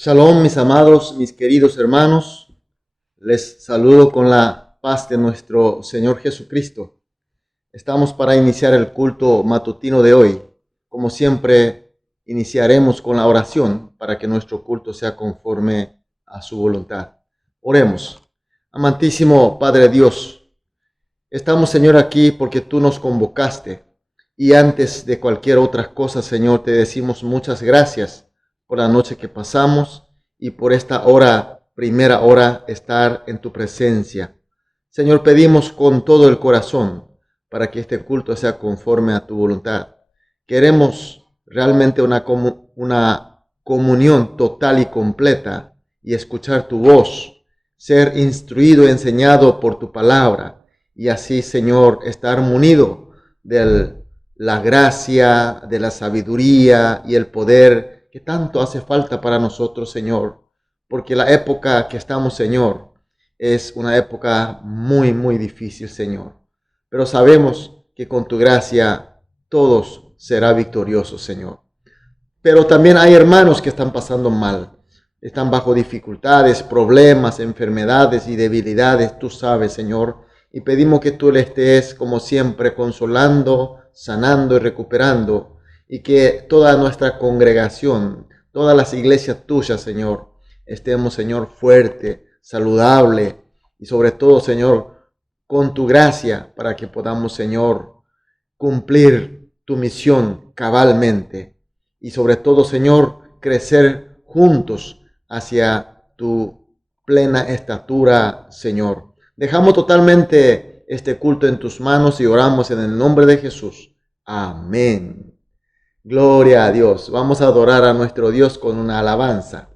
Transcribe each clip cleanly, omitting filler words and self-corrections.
Shalom, mis amados, mis queridos hermanos. Les saludo con la paz de nuestro Señor Jesucristo. Estamos para iniciar el culto matutino de hoy. Como siempre, iniciaremos con la oración para que nuestro culto sea conforme a su voluntad. Oremos. Amantísimo Padre Dios, estamos, Señor, aquí porque tú nos convocaste. Y antes de cualquier otra cosa, Señor, te decimos muchas gracias por la noche que pasamos y por esta primera hora, estar en tu presencia. Señor, pedimos con todo el corazón para que este culto sea conforme a tu voluntad. Queremos realmente una comunión total y completa y escuchar tu voz, ser instruido y enseñado por tu palabra y así, Señor, estar munido de la gracia, de la sabiduría y el poder que tanto hace falta para nosotros, Señor, porque la época que estamos, Señor, es una época muy, muy difícil, Señor. Pero sabemos que con tu gracia todos será victorioso, Señor. Pero también hay hermanos que están pasando mal, están bajo dificultades, problemas, enfermedades y debilidades, tú sabes, Señor, y pedimos que tú le estés, como siempre, consolando, sanando y recuperando, y que toda nuestra congregación, todas las iglesias tuyas, Señor, estemos, Señor, fuerte, saludable y sobre todo, Señor, con tu gracia para que podamos, Señor, cumplir tu misión cabalmente y sobre todo, Señor, crecer juntos hacia tu plena estatura, Señor. Dejamos totalmente este culto en tus manos y oramos en el nombre de Jesús. Amén. Gloria a Dios. Vamos a adorar a nuestro Dios con una alabanza.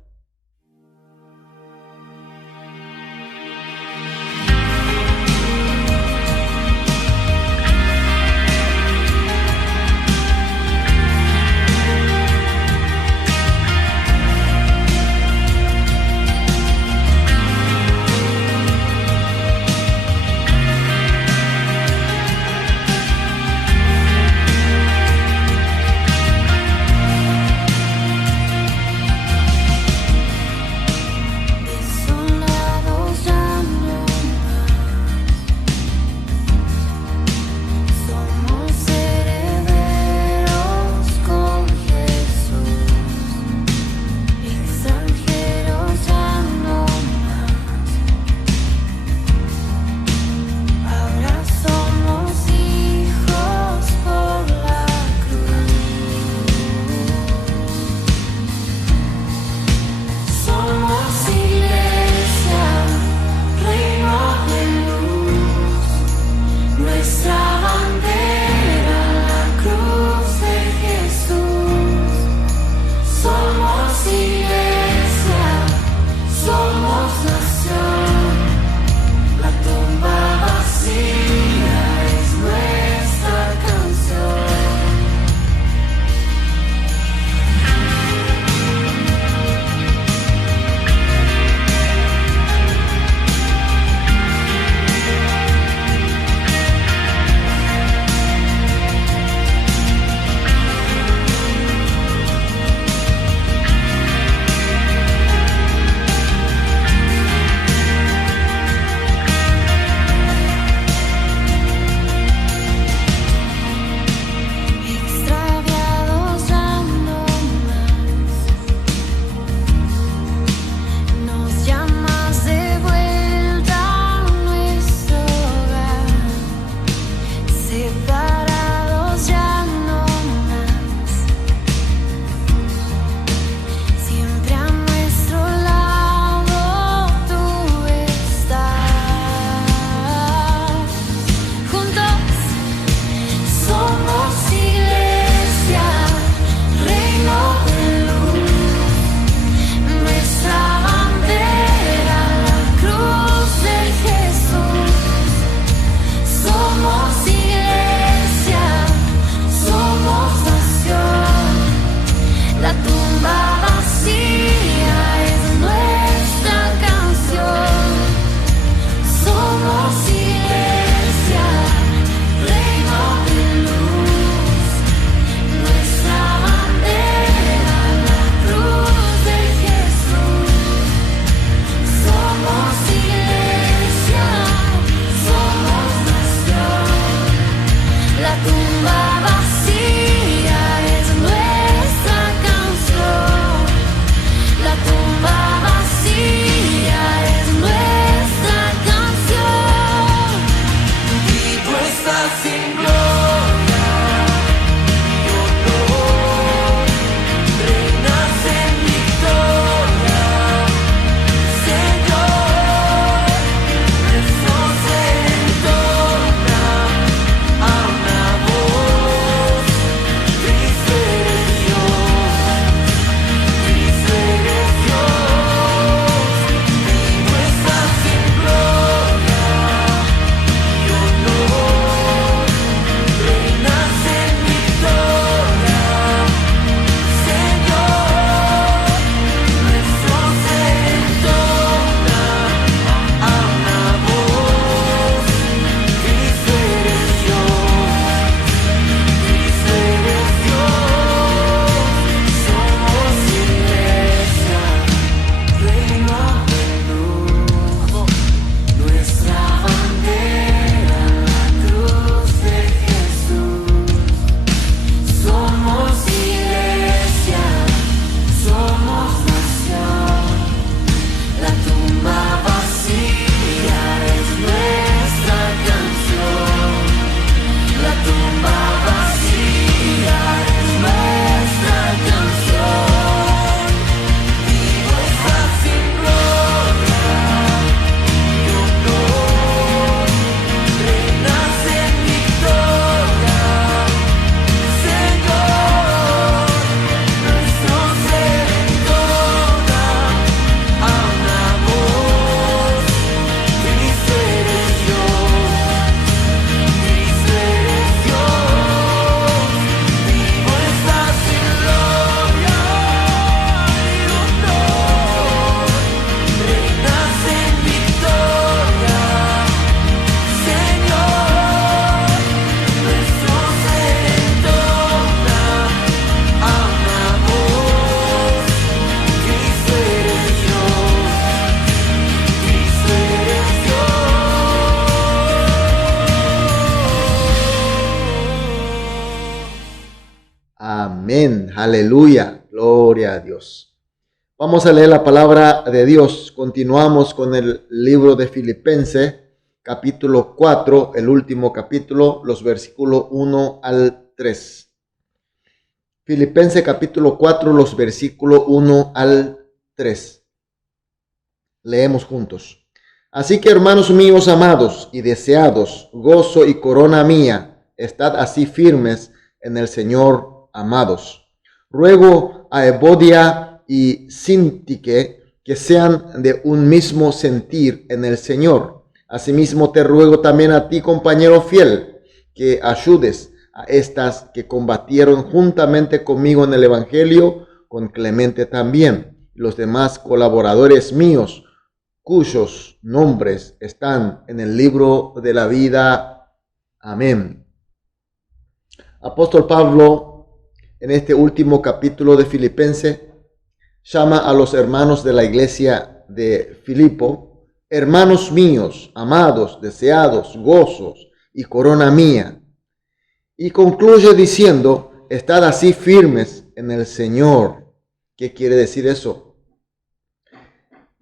Amén. Aleluya. Gloria a Dios. Vamos a leer la palabra de Dios. Continuamos con el libro de Filipenses, capítulo 4, el último capítulo, los versículos 1 al 3. Filipenses capítulo 4, los versículos 1 al 3. Leemos juntos. Así que, hermanos míos amados y deseados, gozo y corona mía, estad así firmes en el Señor, amados. Ruego a Evodia y Síntique que sean de un mismo sentir en el Señor. Asimismo te ruego también a ti, compañero fiel, que ayudes a estas que combatieron juntamente conmigo en el Evangelio, con Clemente también, y los demás colaboradores míos, cuyos nombres están en el libro de la vida. Amén. Apóstol Pablo, en este último capítulo de Filipenses, llama a los hermanos de la iglesia de Filipo, hermanos míos, amados, deseados, gozos y corona mía. Y concluye diciendo, estad así firmes en el Señor. ¿Qué quiere decir eso?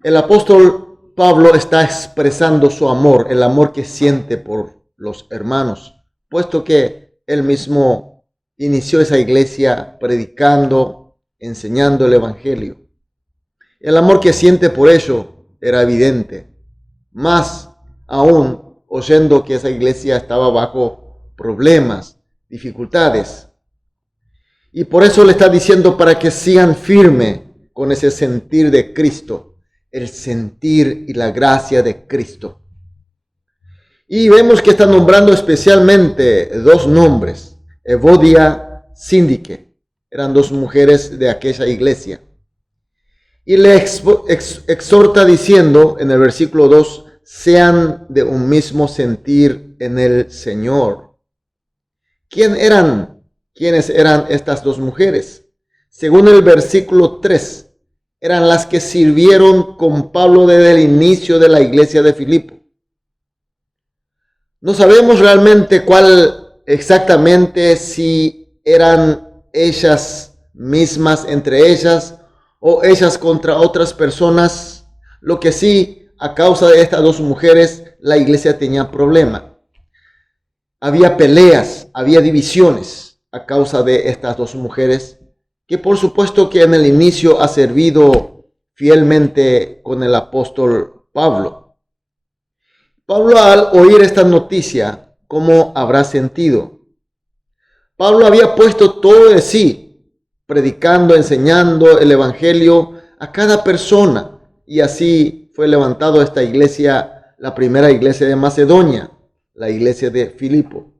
El apóstol Pablo está expresando su amor, el amor que siente por los hermanos, puesto que él mismo inició esa iglesia predicando, enseñando el Evangelio. El amor que siente por ello era evidente, más aún oyendo que esa iglesia estaba bajo problemas, dificultades. Y por eso le está diciendo para que sigan firme con ese sentir de Cristo, el sentir y la gracia de Cristo. Y vemos que está nombrando especialmente dos nombres, Evodia, Síntique, eran dos mujeres de aquella iglesia. Y le exhorta diciendo en el versículo 2, sean de un mismo sentir en el Señor. ¿Quiénes eran estas dos mujeres? Según el versículo 3, eran las que sirvieron con Pablo desde el inicio de la iglesia de Filipo. No sabemos realmente cuál exactamente, si eran ellas mismas entre ellas o ellas contra otras personas. Lo que sí, a causa de estas dos mujeres, la iglesia tenía problemas. Había peleas, había divisiones a causa de estas dos mujeres, que por supuesto que en el inicio ha servido fielmente con el apóstol Pablo. Pablo, al oír esta noticia, ¿cómo habrá sentido? Pablo había puesto todo de sí, predicando, enseñando el Evangelio a cada persona, y así fue levantado esta iglesia, la primera iglesia de Macedonia, la iglesia de Filipo.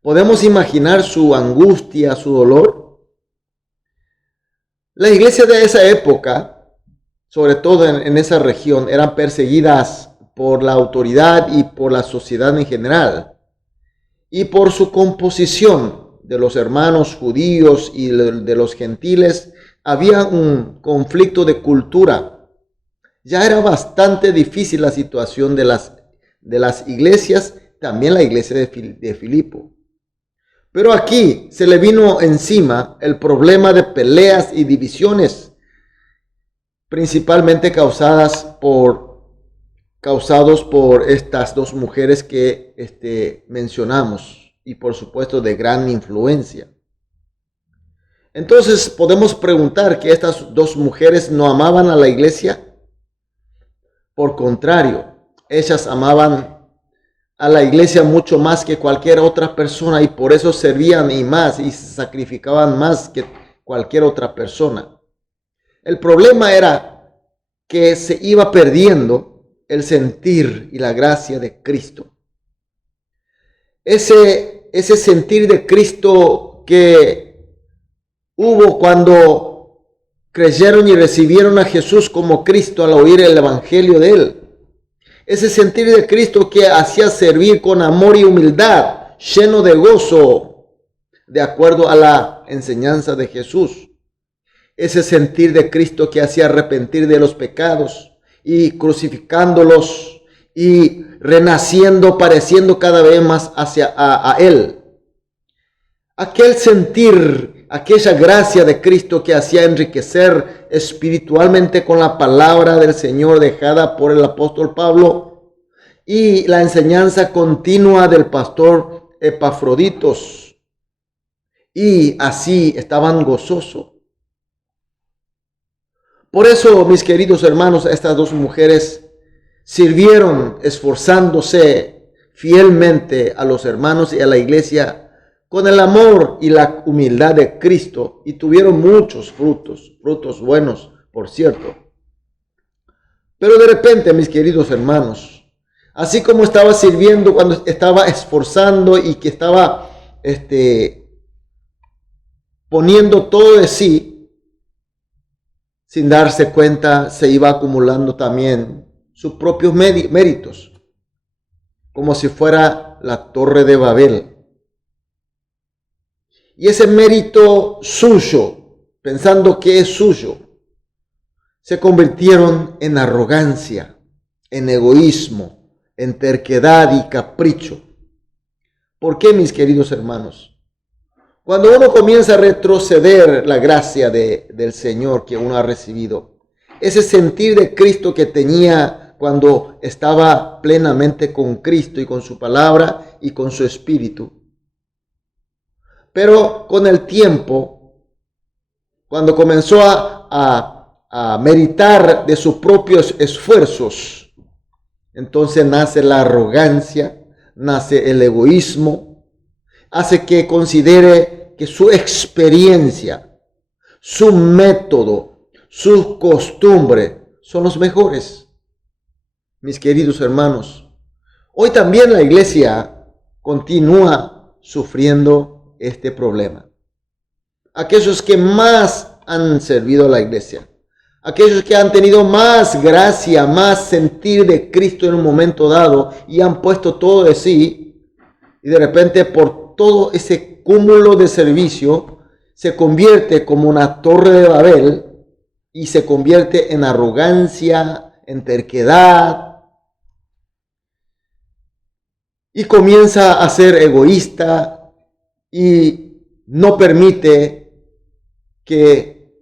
¿Podemos imaginar su angustia, su dolor? La iglesia de esa época, sobre todo en esa región, eran perseguidas por la autoridad y por la sociedad en general, y por su composición de los hermanos judíos y de los gentiles, había un conflicto de cultura. Ya era bastante difícil la situación de las iglesias, también la iglesia de Filipo. Pero aquí se le vino encima el problema de peleas y divisiones, principalmente causados por estas dos mujeres que mencionamos, y por supuesto de gran influencia. Entonces podemos preguntar que estas dos mujeres no amaban a la iglesia. Por contrario, ellas amaban a la iglesia mucho más que cualquier otra persona, y por eso servían y se sacrificaban más que cualquier otra persona. El problema era que se iba perdiendo el sentir y la gracia de Cristo. Ese sentir de Cristo que hubo cuando creyeron y recibieron a Jesús como Cristo al oír el Evangelio de Él. Ese sentir de Cristo que hacía servir con amor y humildad, lleno de gozo, de acuerdo a la enseñanza de Jesús. Ese sentir de Cristo que hacía arrepentir de los pecados y crucificándolos y renaciendo, pareciendo cada vez más a Él. aquel sentir, aquella gracia de Cristo que hacía enriquecer espiritualmente con la palabra del Señor dejada por el apóstol Pablo y la enseñanza continua del pastor Epafroditos. Y así estaban gozosos. Por eso, mis queridos hermanos, estas dos mujeres sirvieron esforzándose fielmente a los hermanos y a la iglesia con el amor y la humildad de Cristo, y tuvieron muchos frutos buenos, por cierto. Pero de repente, mis queridos hermanos, así como estaba sirviendo cuando estaba esforzando y que estaba poniendo todo de sí, sin darse cuenta se iba acumulando también sus propios méritos, como si fuera la Torre de Babel. Y ese mérito suyo, pensando que es suyo, se convirtieron en arrogancia, en egoísmo, en terquedad y capricho. ¿Por qué, mis queridos hermanos? Cuando uno comienza a retroceder la gracia del Señor que uno ha recibido, ese sentir de Cristo que tenía cuando estaba plenamente con Cristo y con su palabra y con su espíritu. Pero con el tiempo, cuando comenzó a meditar de sus propios esfuerzos, entonces nace la arrogancia, nace el egoísmo, hace que considere que su experiencia, su método, su costumbre son los mejores. Mis queridos hermanos, hoy también la iglesia continúa sufriendo este problema. Aquellos que más han servido a la iglesia, aquellos que han tenido más gracia, más sentir de Cristo en un momento dado y han puesto todo de sí, y de repente por todo ese cúmulo de servicio se convierte como una torre de Babel y se convierte en arrogancia, en terquedad, y comienza a ser egoísta y no permite que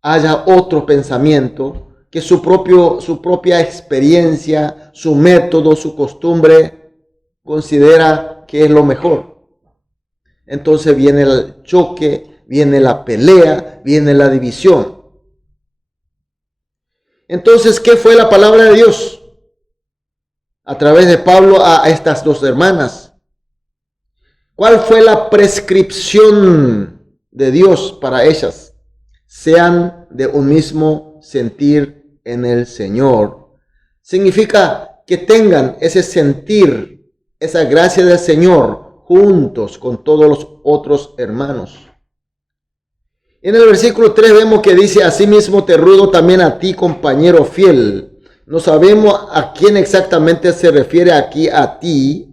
haya otro pensamiento, que su propia experiencia, su método, su costumbre considera que es lo mejor. Entonces viene el choque, viene la pelea, viene la división. Entonces, ¿qué fue la palabra de Dios? A través de Pablo a estas dos hermanas. ¿Cuál fue la prescripción de Dios para ellas? Sean de un mismo sentir en el Señor. Significa que tengan ese sentir, esa gracia del Señor, juntos con todos los otros hermanos. En el versículo 3 vemos que dice: asimismo te ruego también a ti, compañero fiel. No sabemos a quién exactamente se refiere aquí a ti.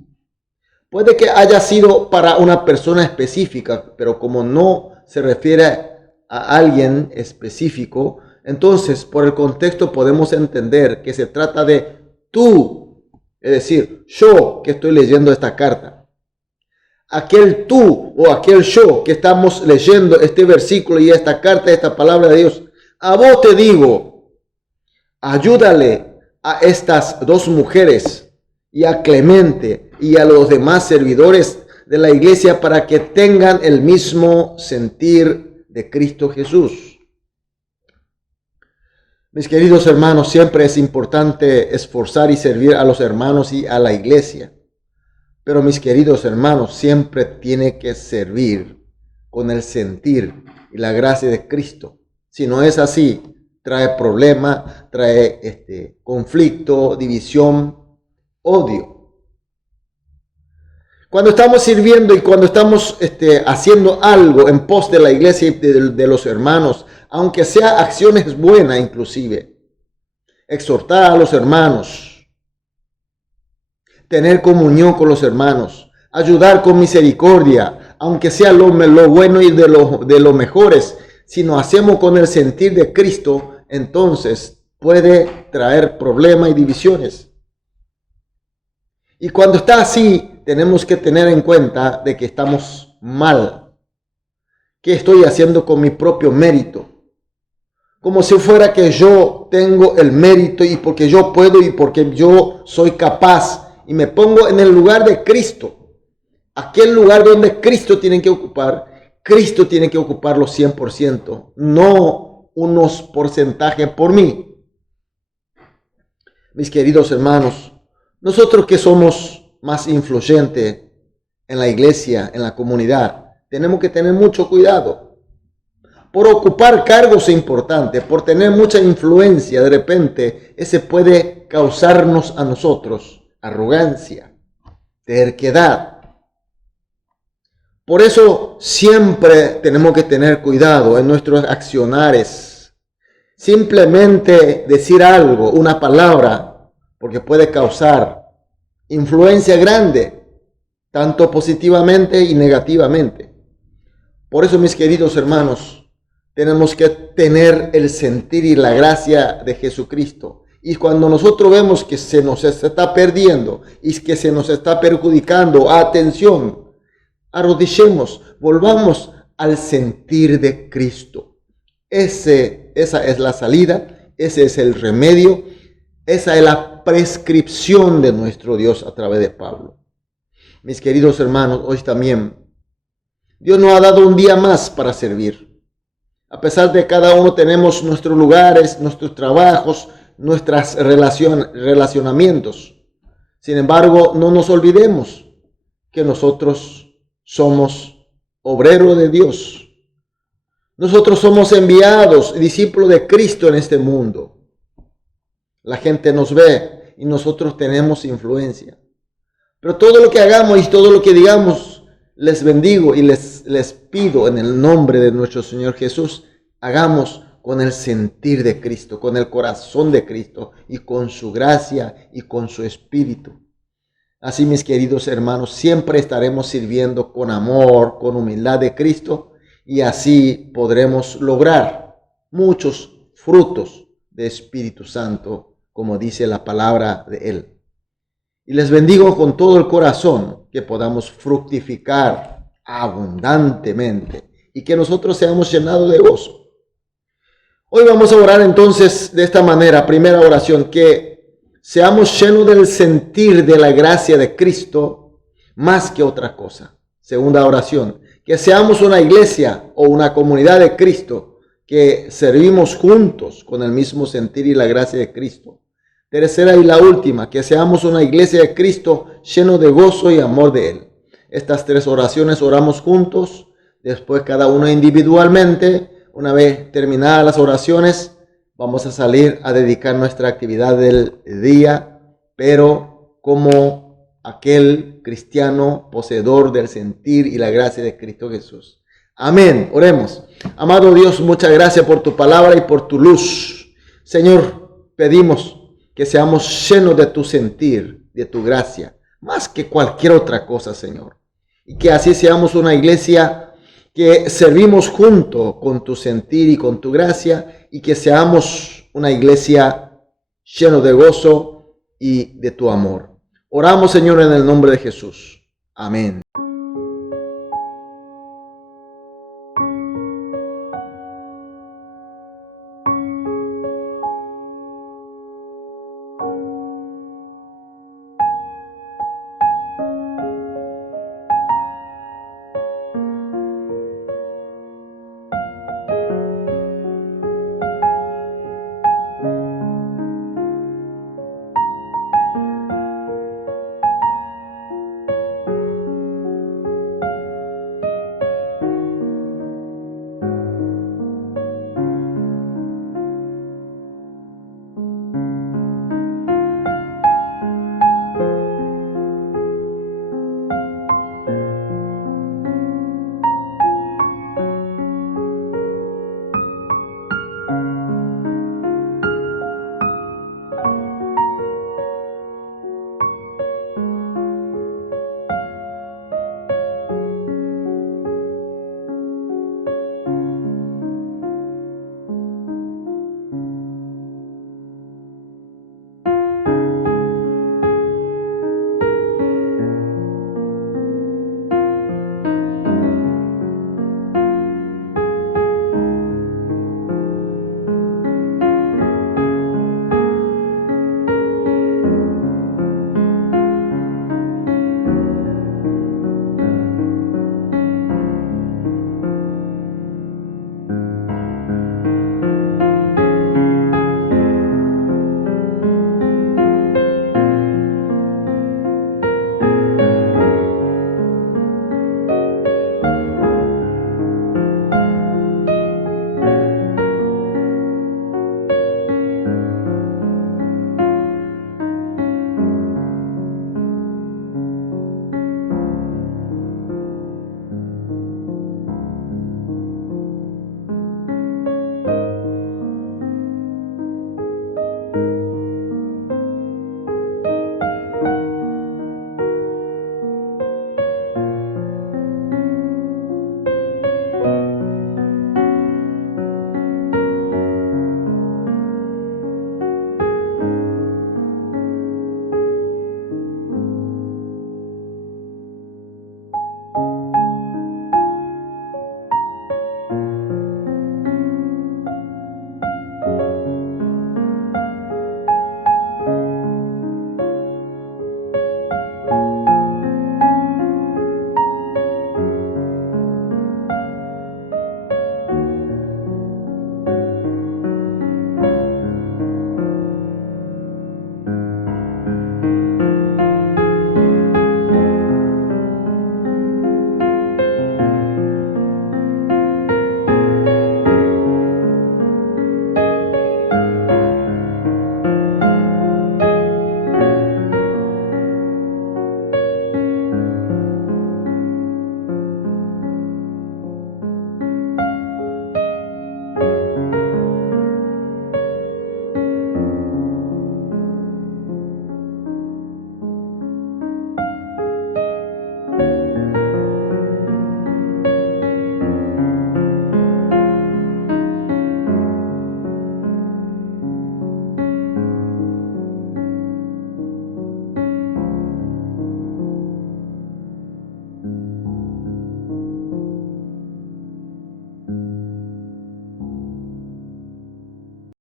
Puede que haya sido para una persona específica, pero como no se refiere a alguien específico, entonces por el contexto podemos entender que se trata de tú, es decir, yo que estoy leyendo esta carta. Aquel tú o aquel yo que estamos leyendo este versículo y esta carta, esta palabra de Dios, a vos te digo, ayúdale a estas dos mujeres y a Clemente y a los demás servidores de la iglesia para que tengan el mismo sentir de Cristo Jesús. Mis queridos hermanos, siempre es importante esforzar y servir a los hermanos y a la iglesia. Pero mis queridos hermanos, siempre tiene que servir con el sentir y la gracia de Cristo. Si no es así, trae problema, trae conflicto, división, odio. Cuando estamos sirviendo y cuando estamos haciendo algo en pos de la iglesia y de los hermanos, aunque sea acciones buenas inclusive, exhortar a los hermanos, tener comunión con los hermanos, ayudar con misericordia, aunque sea lo bueno y de lo mejores, si nos hacemos con el sentir de Cristo, entonces puede traer problemas y divisiones. Y cuando está así, tenemos que tener en cuenta de que estamos mal, que estoy haciendo con mi propio mérito. Como si fuera que yo tengo el mérito y porque yo puedo y porque yo soy capaz. Y me pongo en el lugar de Cristo. Aquel lugar donde Cristo tiene que ocupar. Cristo tiene que ocuparlo 100%. No unos porcentajes por mí. Mis queridos hermanos, nosotros que somos más influyentes en la iglesia, en la comunidad, tenemos que tener mucho cuidado. Por ocupar cargos importantes, por tener mucha influencia, de repente, ese puede causarnos a nosotros arrogancia, terquedad. Por eso siempre tenemos que tener cuidado en nuestros accionares. Simplemente decir algo, una palabra, porque puede causar influencia grande, tanto positivamente y negativamente. Por eso, mis queridos hermanos, tenemos que tener el sentir y la gracia de Jesucristo. Y cuando nosotros vemos que se nos está perdiendo y que se nos está perjudicando, atención, arrodillemos, volvamos al sentir de Cristo. Esa es la salida, ese es el remedio, esa es la prescripción de nuestro Dios a través de Pablo. Mis queridos hermanos, hoy también, Dios nos ha dado un día más para servir. A pesar de cada uno tenemos nuestros lugares, nuestros trabajos, nuestros relacionamientos. Sin embargo, no nos olvidemos que nosotros somos obreros de Dios. Nosotros somos enviados, discípulos de Cristo en este mundo. La gente nos ve y nosotros tenemos influencia. Pero todo lo que hagamos y todo lo que digamos, les bendigo y les pido en el nombre de nuestro Señor Jesús, hagamos con el sentir de Cristo, con el corazón de Cristo y con su gracia y con su espíritu. Así, mis queridos hermanos, siempre estaremos sirviendo con amor, con humildad de Cristo y así podremos lograr muchos frutos de Espíritu Santo, como dice la palabra de Él. Y les bendigo con todo el corazón que podamos fructificar abundantemente y que nosotros seamos llenados de gozo. Hoy vamos a orar entonces de esta manera. Primera oración, que seamos llenos del sentir de la gracia de Cristo más que otra cosa. Segunda oración, que seamos una iglesia o una comunidad de Cristo que servimos juntos con el mismo sentir y la gracia de Cristo. Tercera y la última, que seamos una iglesia de Cristo lleno de gozo y amor de Él. Estas tres oraciones oramos juntos, después cada uno individualmente. Una vez terminadas las oraciones, vamos a salir a dedicar nuestra actividad del día, pero como aquel cristiano poseedor del sentir y la gracia de Cristo Jesús. Amén. Oremos. Amado Dios, muchas gracias por tu palabra y por tu luz. Señor, pedimos que seamos llenos de tu sentir, de tu gracia, más que cualquier otra cosa, Señor. Y que así seamos una iglesia que servimos junto con tu sentir y con tu gracia, y que seamos una iglesia llena de gozo y de tu amor. Oramos, Señor, en el nombre de Jesús. Amén.